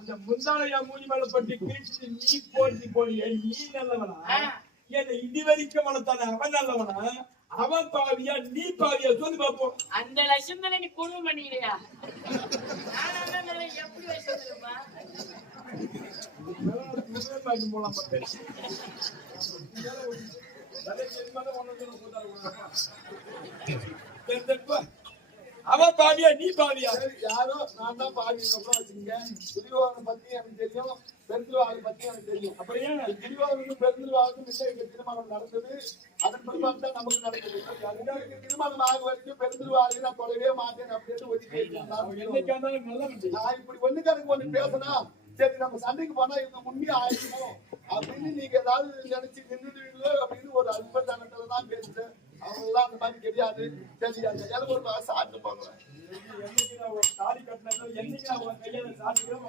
அந்த முந்தானையா மூஞ்சி மேல பட்டு கிழிச்சு நீ போடிய நீ நல்லவனா? என்ன இதுவரைக்கும் வளர்த்தான அவன் நல்லவனா? அவன் பாவியா நீ பாவியா? சொல்லி பாப்போம். அந்த லட்சம் தானே நீ குடும்பம் பண்ணிக்கிறியா? எப்படி வச்சிருப்பா போலாம் அவன் பாவியா நீ பாவியா? யாரோ நான் தான் பாவி வச்சுங்க. துரியோதனை பத்தி எனக்கு தெரியும், பெருந்திருவாளை பத்தி எனக்கு தெரியும். அப்படியே துரியோதனுக்கும் பெருந்திருவாளுக்கும் இல்லை எங்க திருமணம் நடந்தது. அதன் பிறகு தான் நமக்கு நடந்தது. திருமணம் ஆக வரைக்கும் பெருந்திருவாளை நான் தொலைவே மாட்டேன் அப்படின்னு ஒதுக்கி நான் இப்படி ஒண்ணுக்கு எனக்கு ஒண்ணு பேசினா சரி நம்ம சண்டைக்கு போனா இது உண்மையா ஆயிடுமோ அப்படின்னு நீங்க ஏதாவது நினைச்சு நின்றுடுவீங்களோ அப்படின்னு ஒரு அல்பத்தனத்துல தான் பேசுறேன். அவங்க எல்லாம் அந்த மாதிரி கிடையாது. சரி அந்த ஒரு சாப்பிட்டு போங்க. என்னைக்கு நான் ஒரு தாலி கட்டினதோ என்னைக்கு நான் கையால சாப்பிட்டு